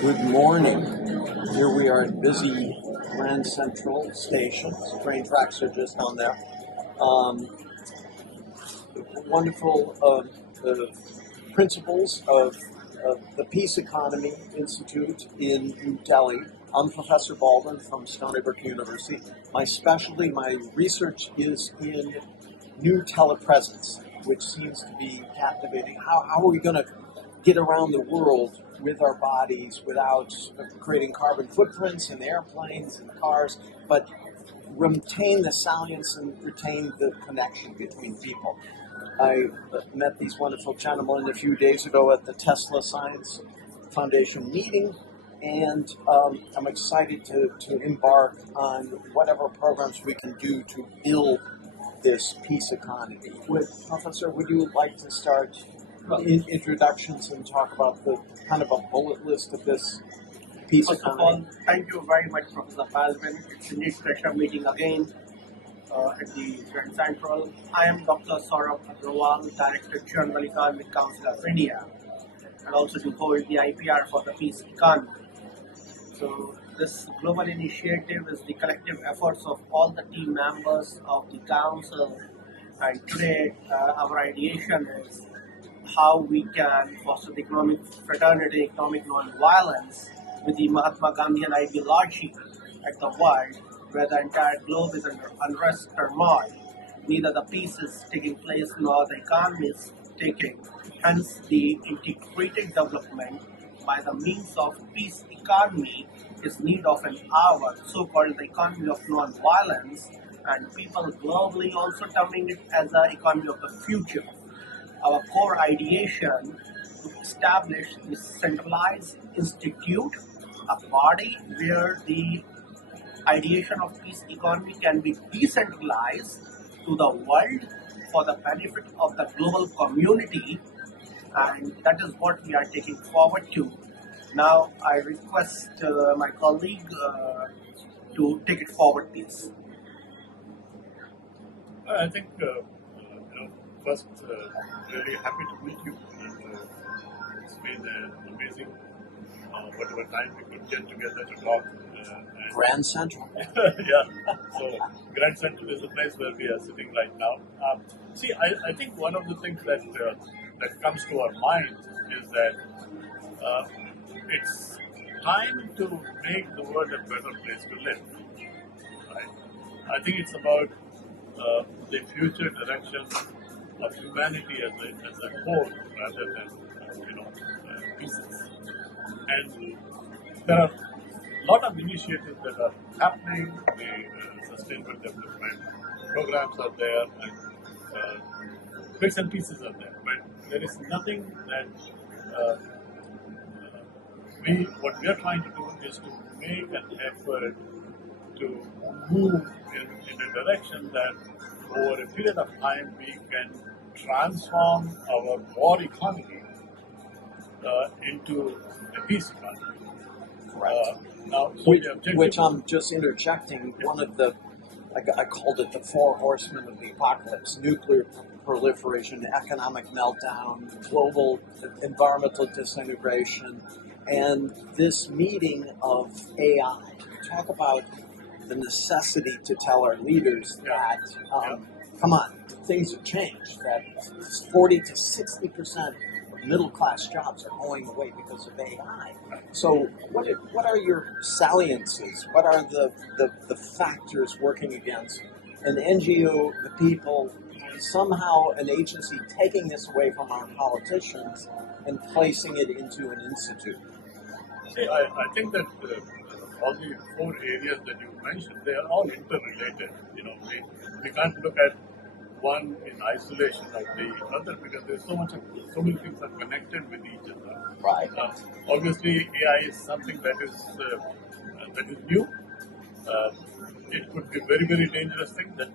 Good morning. Here we are at busy Grand Central Station. Train tracks are just on there. Wonderful the principles of the Peace Economy Institute in New Delhi. I'm Professor Baldwin from Stony Brook University. My specialty, my research is in new telepresence, which seems to be captivating. How are we going to get around the world with our bodies without creating carbon footprints in airplanes and cars, but retain the salience and retain the connection between people? I met these wonderful gentlemen a few days ago at the Tesla Science Foundation meeting, and I'm excited to embark on whatever programs we can do to build this peace economy. Professor, would you like to start introductions and talk about the kind of a bullet list of this peace First economy? of all, thank you very much, Professor Baldwin. It's indeed a pleasure meeting again at the Grand Central. I am Dr. Saurabh Agrawal, Director General Economic Council of India, and also to hold the IPR for the peace economy. So this global initiative is the collective efforts of all the team members of the council, and today our ideation is how we can foster the economic fraternity, economic non-violence with the Mahatma Gandhian ideology at the world, where the entire globe is under unrest, turmoil. Neither the peace is taking place nor the economy is taking. Hence, the integrated development by the means of peace economy is need of an hour, so-called the economy of non-violence, and people globally also terming it as the economy of the future. Our core ideation to establish a centralized institute, a body where the ideation of peace economy can be decentralized to the world for the benefit of the global community, and that is what we are taking forward to. Now I request my colleague to take it forward, please. I think, first, really happy to meet you. And, it's been amazing whatever time we could get together to talk. Grand Central. Yeah, so Grand Central is the place where we are sitting right now. See, I think one of the things that comes to our mind is that it's time to make the world a better place to live. Right? I think it's about the future direction of humanity as a whole, rather than pieces. And there are a lot of initiatives that are happening. The sustainable development programs are there, and bits and pieces are there. But there is nothing that what we are trying to do is to make an effort to move in a direction that over a period of time we can transform our war economy into a peace economy. Now, so Which I'm just interjecting. One of the, I called it the four horsemen of the apocalypse: nuclear proliferation, economic meltdown, global environmental disintegration, and this meeting of AI. Talk about the necessity to tell our leaders that, come on, things have changed, that 40 to 60% of middle-class jobs are going away because of AI. So what are your saliences? What are the factors working against an NGO, the people, somehow an agency taking this away from our politicians and placing it into an institute? See, I think that all the four areas that you mentioned, they are all interrelated. We can't look at one in isolation of the other because there's so many things are connected with each other. Right. Obviously, AI is something that is new. It could be very, very dangerous thing that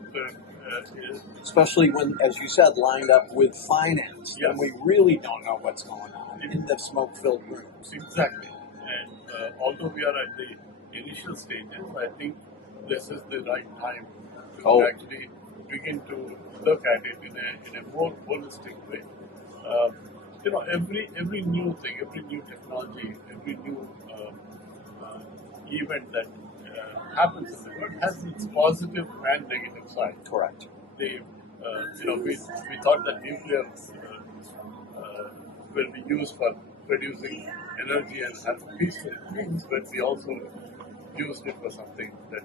especially when, as you said, lined up with finance, yes. and we really don't know what's going on in the smoke-filled rooms. Exactly. And although we are at the initial stages, I think this is the right time to actually begin to look at it in a more holistic way. Every new thing, every new technology, every new event that happens in the world has its positive and negative side. Correct. We thought that nuclear will be used for producing energy and have peaceful things, but we also used it for something that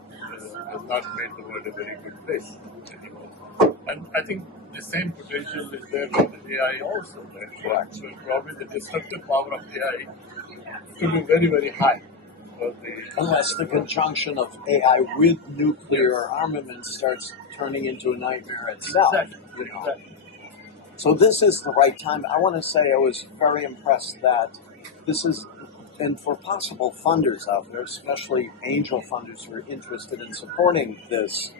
has not made the world a very good place anymore. And I think the same potential is there with AI also. Right? So probably the destructive power of AI could be very, very high. Unless the conjunction of AI with nuclear armament starts turning into a nightmare itself. Exactly. Exactly. So this is the right time. I want to say I was very impressed that this is, and for possible funders out there, especially angel funders who are interested in supporting this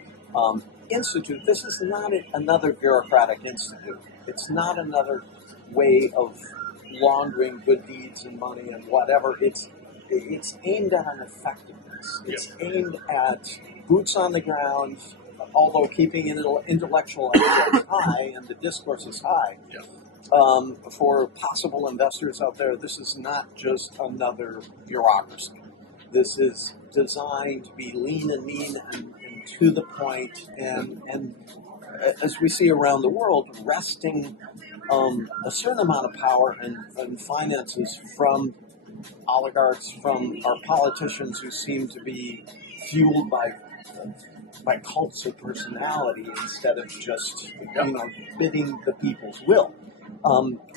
institute, this is not another bureaucratic institute. It's not another way of laundering good deeds and money and whatever. It's aimed at an effectiveness. It's aimed at boots on the ground, although keeping intellectual ideas high and the discourse is high. Yeah. For possible investors out there, this is not just another bureaucracy. This is designed to be lean and mean and to the point, and as we see around the world, wresting a certain amount of power and finances from oligarchs, from our politicians who seem to be fueled by cults of personality instead of just bidding the people's will.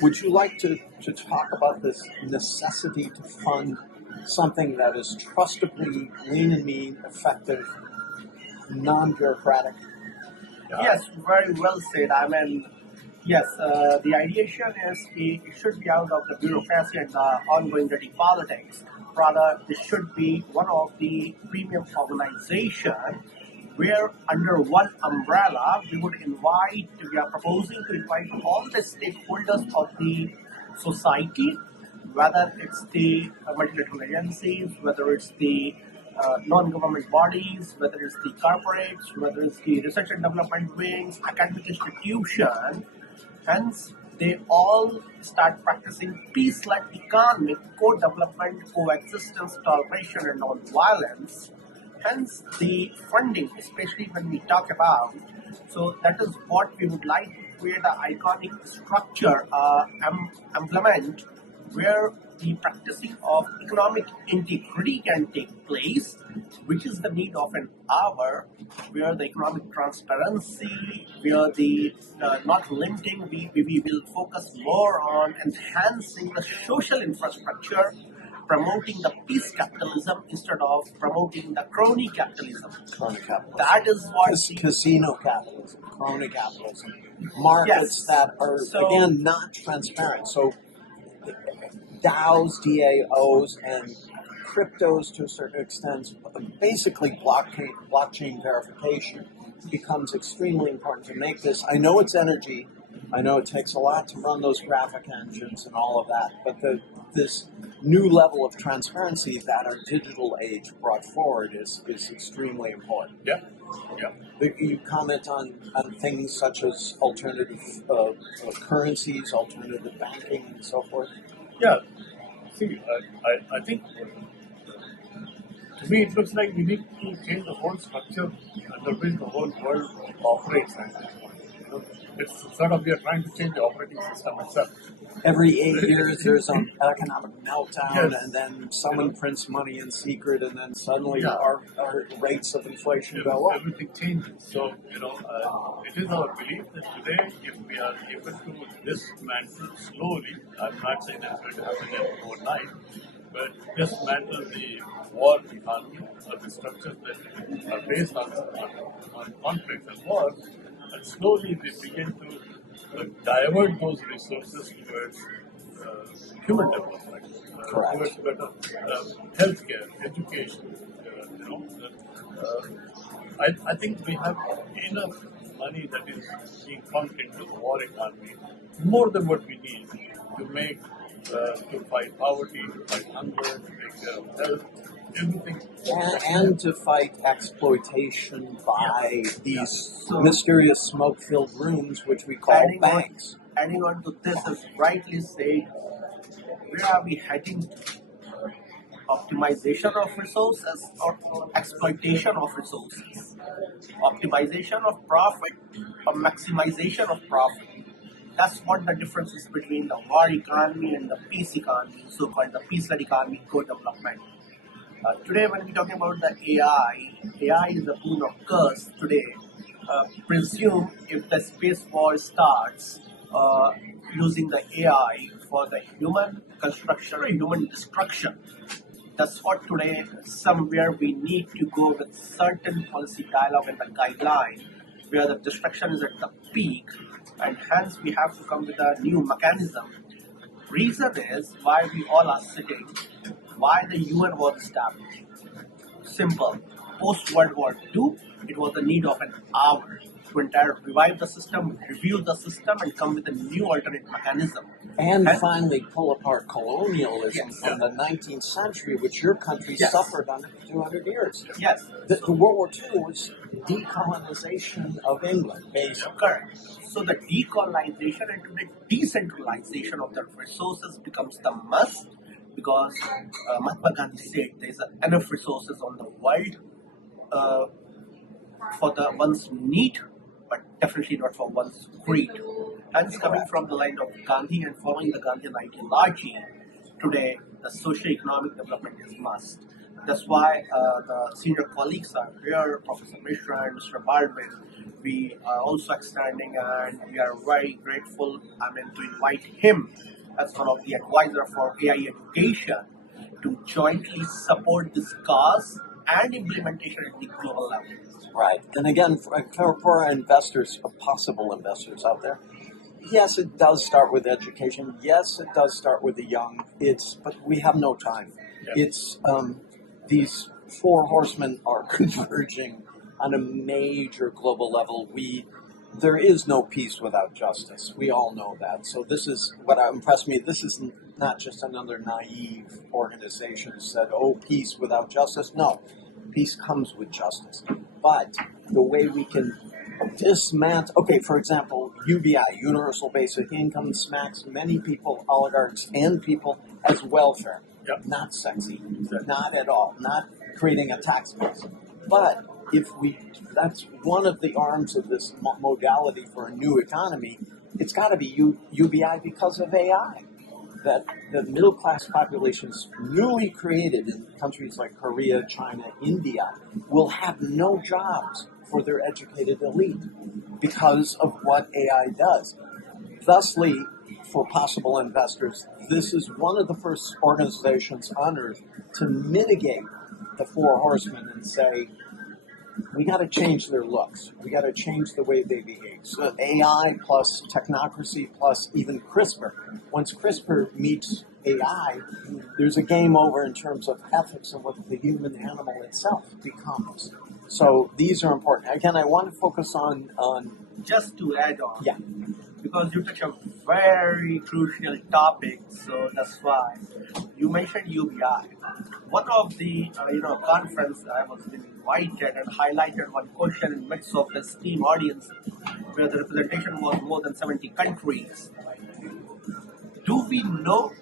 Would you like to talk about this necessity to fund something that is trustably lean and mean, effective, non-bureaucratic? Yes, very well said. I mean, yes, the ideation is it should be out of the bureaucracy and the ongoing dirty politics. Rather, this should be one of the premium organization where under one umbrella we are proposing to invite all the stakeholders of the society, whether it's the multilateral agencies, whether it's the non-government bodies, whether it's the corporates, whether it's the research and development wings, academic institution. Hence, they all start practicing peace-like economic co-development, coexistence, toleration, and non-violence. Hence, the funding, especially when we talk about, so that is what we would like to create an iconic structure, implement, where the practicing of economic integrity can take place, which is the need of an hour, where the economic transparency, where the not limiting, we will focus more on enhancing the social infrastructure, promoting the peace capitalism instead of promoting the crony capitalism. Crony capitalism. That is what casino capitalism, crony capitalism, markets that are again not transparent. So DAOs, DAOs, and cryptos to a certain extent, basically blockchain verification becomes extremely important to make this. I know it's energy. I know it takes a lot to run those graphic engines and all of that, but this new level of transparency that our digital age brought forward is extremely important. Yeah. You comment on things such as alternative currencies, alternative banking, and so forth? Yeah. See, I think to me it looks like we need to change the whole structure under which the whole world operates. It's sort of we are trying to change the operating system itself. Every 8 years there's an economic meltdown, Yes. and then someone prints money in secret, and then suddenly our rates of inflation go up. Everything changes. So, it is our belief that today, if we are able to dismantle slowly, I'm not saying that's going to happen overnight, but dismantle the war economy or the structures that are based on conflict and war, and slowly we begin to divert those resources towards human development, towards better healthcare, education. I think we have enough money that is being pumped into the war economy, more than what we need to make to fight poverty, to fight hunger, to take care of health. Everything. And to fight exploitation by these mysterious smoke-filled rooms, which we call banks. Adding on to this, as rightly said, where are we heading to? Optimization of resources or exploitation of resources, optimization of profit or maximization of profit. That's what the difference is between the war economy and the peace economy, so-called the peace-led economy, co-development. Today, when we're talking about the AI is a boon or curse today. Presume if the space war starts using the AI for the human construction or human destruction. That's what today somewhere we need to go with certain policy dialogue and the guideline where the destruction is at the peak, and hence we have to come with a new mechanism. Reason is why we all are sitting, why the UN was established. Simple. Post World War II, it was the need of an hour to entire revive the system, review the system, and come with a new alternate mechanism. And finally pull apart colonialism from the 19th century, which your country suffered under 200 years. Yes. The World War II was decolonization of England, basically. Correct. So the decolonization and the decentralization of the resources becomes the must, because Mahatma Gandhi said there is enough resources on the world for the one's need, but definitely not for one's greed. Hence, coming from the line of Gandhi and following the Gandhian ideology, today the socio-economic development is must. That's why the senior colleagues are here, Professor Mishra and Mr. Baldwin. We are also extending, and we are very grateful, to invite him as one of the advisor for AI education to jointly support this cause and implementation at the global level. Right. And again, for our investors, possible investors out there, yes, it does start with education. Yes, it does start with the young. But we have no time. Yeah. It's these four horsemen are converging on a major global level. There is no peace without justice. We all know that. So this is what impressed me. This is not just another naive organization that said, "Oh, peace without justice." No, peace comes with justice. But the way we can dismantle, for example, UBI, Universal Basic Income, smacks many people, oligarchs, and people as welfare. Yep. Not sexy, not at all, not creating a tax base. But that's one of the arms of this modality for a new economy. It's got to be UBI because of AI. That the middle class populations newly created in countries like Korea, China, India will have no jobs for their educated elite because of what AI does. Thusly, for possible investors, this is one of the first organizations on earth to mitigate the four horsemen and say, we got to change their looks. We got to change the way they behave. So AI plus technocracy plus even CRISPR. Once CRISPR meets AI, there's a game over in terms of ethics and what the human animal itself becomes. So these are important. Again, I want to focus on Just to add on. Yeah. Because you touch a very crucial topic, so that's why you mentioned UBI. One of the conference I was invited and highlighted one question in midst of the STEAM audience, where the representation was more than 70 countries. Do we know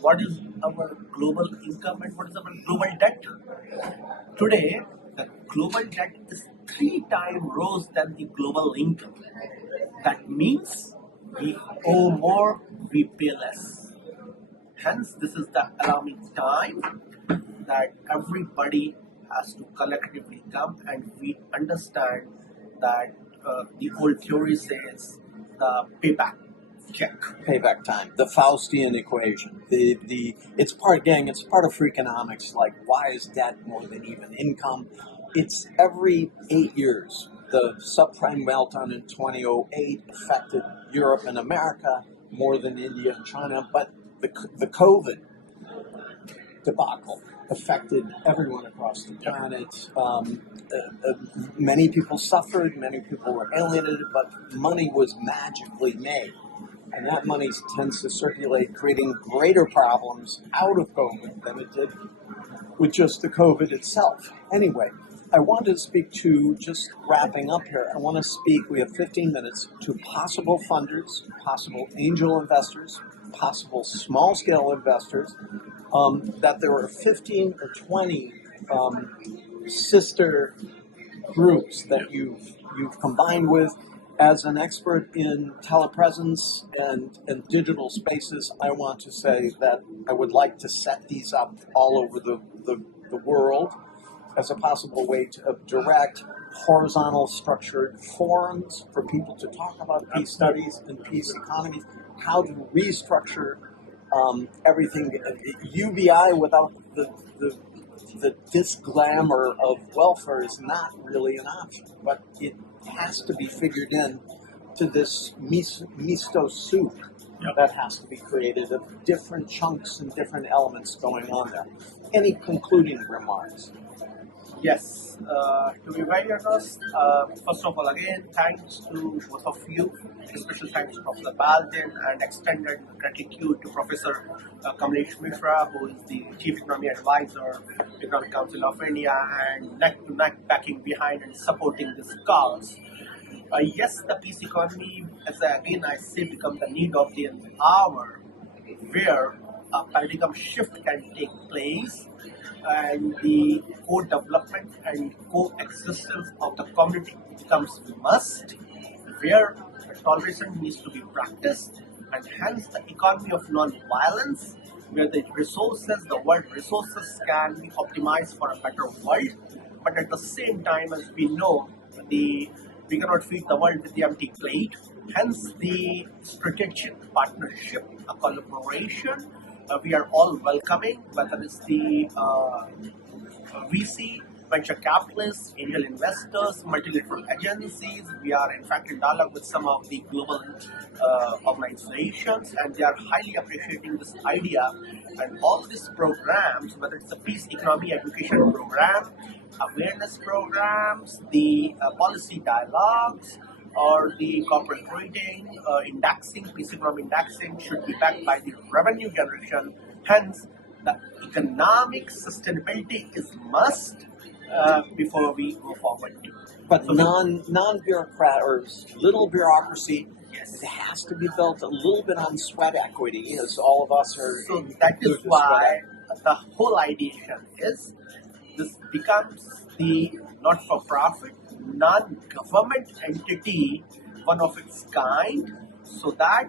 what is our global income and what is our global debt? Today, the global debt is 3 times rose than the global income. That means we owe more, we pay less. Hence, this is the alarming time that everybody has to collectively come, and we understand that the old theory says the payback check. Payback time, the Faustian equation. It's part of Freakonomics. Like, why is debt more than even income? It's every 8 years. The subprime meltdown in 2008 affected Europe and America more than India and China, but the COVID debacle affected everyone across the planet. Many people suffered, many people were alienated, but money was magically made. And that money tends to circulate, creating greater problems out of COVID than it did with just the COVID itself. Anyway, I wanted to speak to, just wrapping up here, I want to speak, we have 15 minutes, to possible funders, possible angel investors, possible small-scale investors, that there are 15 or 20 sister groups that you've combined with. As an expert in telepresence and digital spaces, I want to say that I would like to set these up all over the world as a possible way to direct horizontal structured forums for people to talk about peace studies and peace economies, how to restructure everything. UBI without the disglamour of welfare is not really an option, but it has to be figured in to this miso soup that has to be created of different chunks and different elements going on there. Any concluding remarks? Yes, to be very honest, first of all, again, thanks to both of you, special thanks to Professor Baldwin, and extended gratitude to Professor Kamlesh Mishra, who is the Chief Economy Advisor, Economic Council of India, and neck-to-neck backing behind and supporting this cause. Yes, the peace economy, as again I say, becomes the need of the hour, where a paradigm shift can take place, and the co-development and coexistence of the community becomes must, where toleration needs to be practiced, and hence the economy of non-violence, where the world resources can be optimized for a better world, but at the same time, as we know, we cannot feed the world with the empty plate. Hence, the strategic partnership, a collaboration, we are all welcoming, whether it's the VC, venture capitalists, angel investors, multilateral agencies. We are in fact in dialogue with some of the global organizations, and they are highly appreciating this idea. And all these programs, whether it's the peace economy education program, awareness programs, the policy dialogues, or the corporate rating, indexing, peace economy indexing, should be backed by the revenue generation. Hence, the economic sustainability is must before we go forward. But non-bureaucrat or little bureaucracy, Yes. it has to be built a little bit on sweat equity, as all of us are. So that is why the whole ideation is this becomes the not-for-profit, non-government entity, one of its kind, so that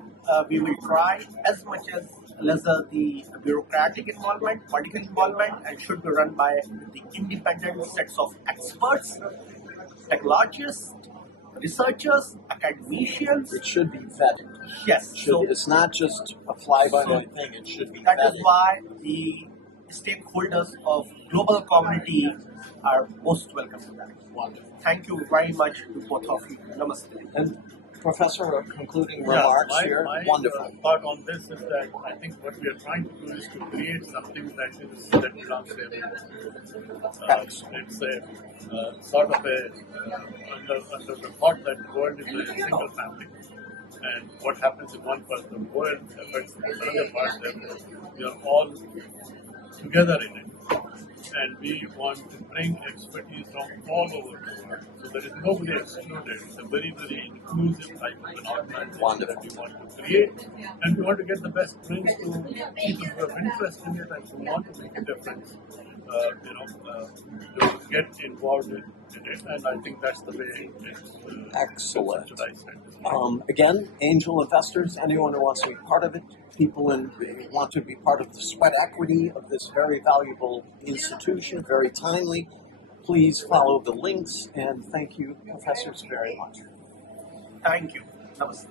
we will try as much as lesser the bureaucratic involvement, political involvement, and should be run by the independent sets of experts, technologists, researchers, academicians. It should be vetted. Yes, It's not just a fly-by-night thing. It should be that vetted. is why the stakeholders of global community are most welcome to that. Wonderful. Thank you very much to both of you. Namaste. And Professor, concluding remarks here. My Wonderful. thought on this is that I think what we are trying to do is to create something that belongs to everyone. It's a sort of a under the thought that the world is a single family, and what happens in one part of the world affects another part. Therefore, we are all together in it. And we want to bring expertise from all over the world. So there is nobody excluded. It's a very, very inclusive type of an organization that we want to create. And we want to get the best brains to people who have interest in it and who want to make a difference, to get involved in it. And I think that's the way it's Excellent. conceptualized. Again, angel investors, anyone who wants to be part of it, people who want to be part of the sweat equity of this very valuable institution, very timely, please follow the links, and thank you, professors, very much. Thank you. Namaste.